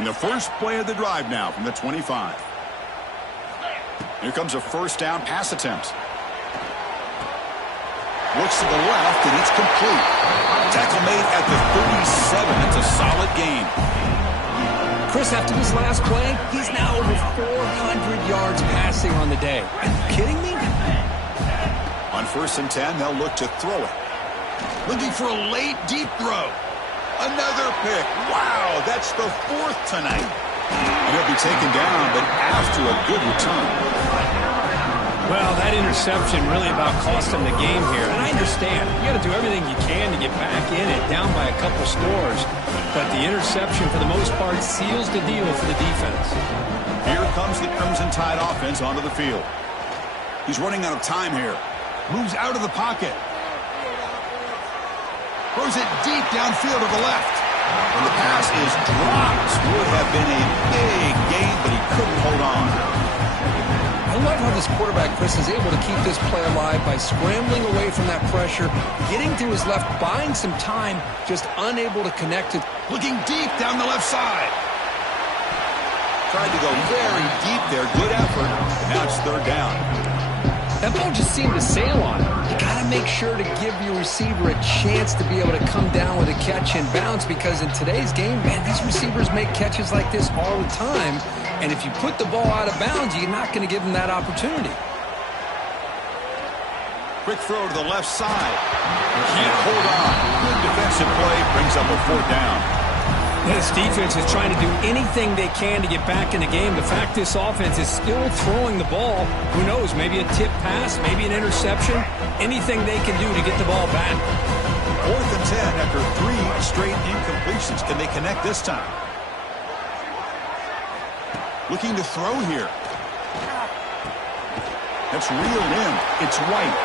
And the first play of the drive now from the 25. Here comes a first down pass attempt. Looks to the left, and it's complete. Tackle made at the 37. That's a solid gain. Chris, after this last play, he's now over 400 yards passing on the day. Are you kidding me? On 1st and 10, they'll look to throw it. Looking for a late, deep throw. Another pick. Wow, that's the 4th tonight. And he'll be taken down, but after a good return. Well, that interception really about cost him the game here. And I understand. You got to do everything you can to get back in it, down by a couple scores. But the interception, for the most part, seals the deal for the defense. Here comes the Crimson Tide offense onto the field. He's running out of time here. Moves out of the pocket. Throws it deep downfield to the left. And the pass is dropped. Would have been a big gain, but he couldn't hold on. I love how this quarterback, Chris, is able to keep this play alive by scrambling away from that pressure, getting to his left, buying some time, just unable to connect it. Looking deep down the left side. Tried to go very deep there. Good effort. Now it's 3rd down. That ball just seemed to sail on him. You got to make sure to give your receiver a chance to be able to come down with a catch and bounce, because in today's game, man, these receivers make catches like this all the time. And if you put the ball out of bounds, you're not going to give them that opportunity. Quick throw to the left side. Can't hold on. Good defensive play. Brings up a 4th down. This defense is trying to do anything they can to get back in the game. The fact this offense is still throwing the ball, who knows, maybe a tip pass, maybe an interception, anything they can do to get the ball back. 4th and 10 after 3 straight incompletions. Can they connect this time? Looking to throw here. That's reeled in. It's White.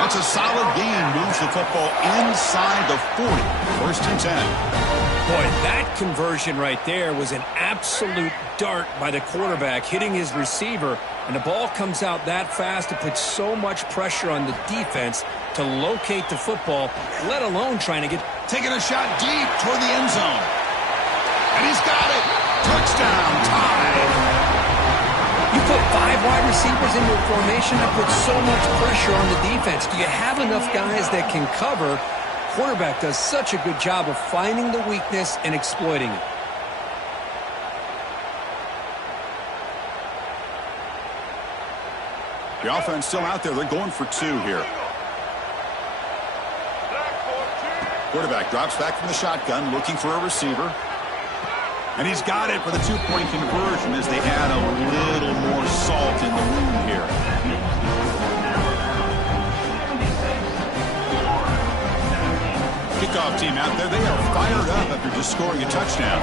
That's a solid gain. Moves the football inside the 40. 1st and 10. Boy, that conversion right there was an absolute dart by the quarterback, hitting his receiver, and the ball comes out that fast. It puts so much pressure on the defense to locate the football, let alone trying to get... Taking a shot deep toward the end zone. And he's got it. Touchdown, Tide. You put 5 wide receivers into a formation that puts so much pressure on the defense. Do you have enough guys that can cover? Quarterback does such a good job of finding the weakness and exploiting it. The offense still out there. They're going for 2 here. Quarterback drops back from the shotgun, looking for a receiver. And he's got it for the 2-point conversion as they add a little more salt in the wound here. Kickoff team out there. They are fired up after just scoring a touchdown.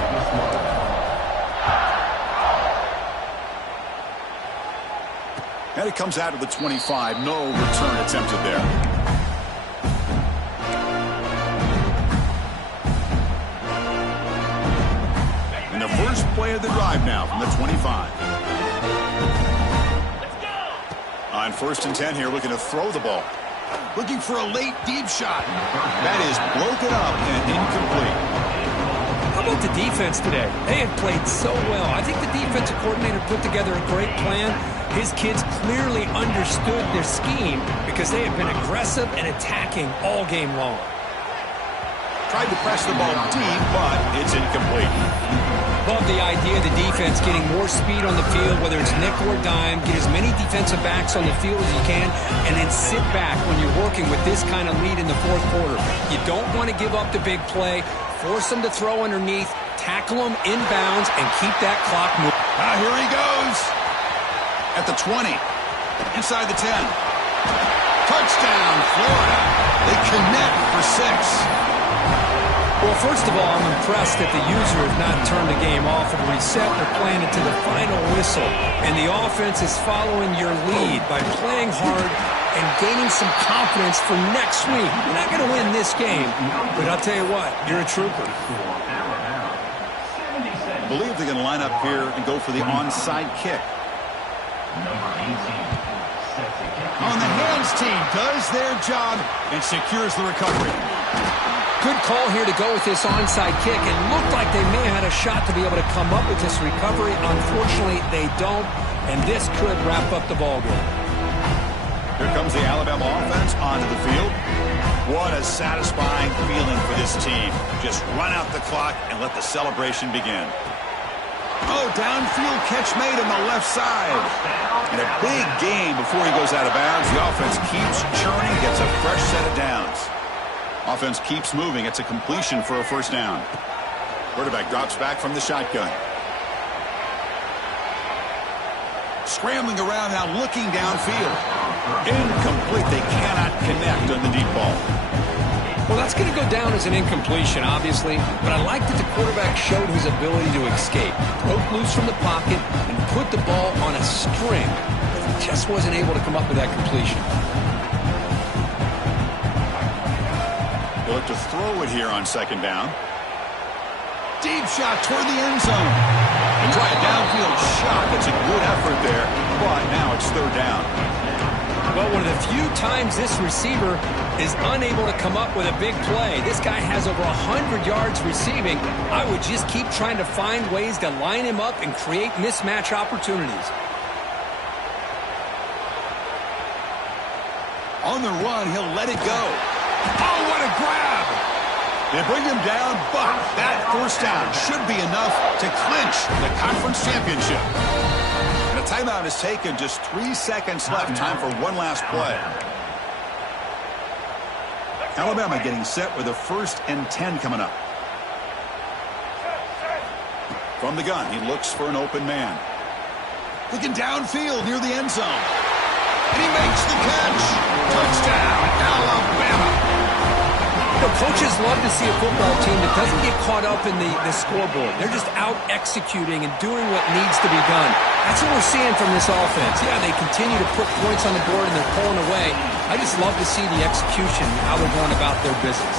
And it comes out of the 25. No return attempted there. And the first play of the drive now from the 25. On 1st and 10 here, looking to throw the ball. Looking for a late deep shot. That is broken up and incomplete. How about the defense today? They have played so well. I think the defensive coordinator put together a great plan. His kids clearly understood their scheme because they have been aggressive and attacking all game long. Tried to press the ball deep, but it's incomplete. Love the idea of the defense getting more speed on the field, whether it's nickel or dime, get as many defensive backs on the field as you can, and then sit back when you're working with this kind of lead in the 4th quarter. You don't want to give up the big play, force them to throw underneath, tackle them inbounds, and keep that clock moving. Here he goes. At the 20. Inside the 10. Touchdown, Florida. They connect for 6. Well, first of all, I'm impressed that the user has not turned the game off and reset. They're playing it to the final whistle. And the offense is following your lead by playing hard and gaining some confidence for next week. You're not going to win this game, but I'll tell you what, you're a trooper. I believe they're going to line up here and go for the onside kick. On the hands team does their job and secures the recovery. Good call here to go with this onside kick. It looked like they may have had a shot to be able to come up with this recovery. Unfortunately, they don't, and this could wrap up the ball game. Here comes the Alabama offense onto the field. What a satisfying feeling for this team. Just run out the clock and let the celebration begin. Oh, downfield catch made on the left side. And a big gain before he goes out of bounds. The offense keeps churning, gets a fresh set of downs. Offense keeps moving. It's a completion for a first down. Quarterback drops back from the shotgun. Scrambling around now, looking downfield. Incomplete. They cannot connect on the deep ball. Well, that's going to go down as an incompletion, obviously, but I like that the quarterback showed his ability to escape, broke loose from the pocket, and put the ball on a string. He just wasn't able to come up with that completion. He'll look to throw it here on second down. Deep shot toward the end zone. And try a downfield shot. That's a good effort there, but now it's third down. Well, one of the few times this receiver is unable to come up with a big play. This guy has over 100 yards receiving. I would just keep trying to find ways to line him up and create mismatch opportunities. On the run, he'll let it go. Oh, what a grab! They bring him down, but that first down should be enough to clinch the conference championship. And a timeout is taken, just 3 seconds left. Time for one last play. Alabama getting set with a 1st and 10 coming up. From the gun, he looks for an open man. Looking downfield near the end zone. And he makes the catch. Touchdown, Alabama. You know, coaches love to see a football team that doesn't get caught up in the scoreboard. They're just out executing and doing what needs to be done. That's what we're seeing from this offense. Yeah, they continue to put points on the board and they're pulling away. I just love to see the execution, how they're going about their business.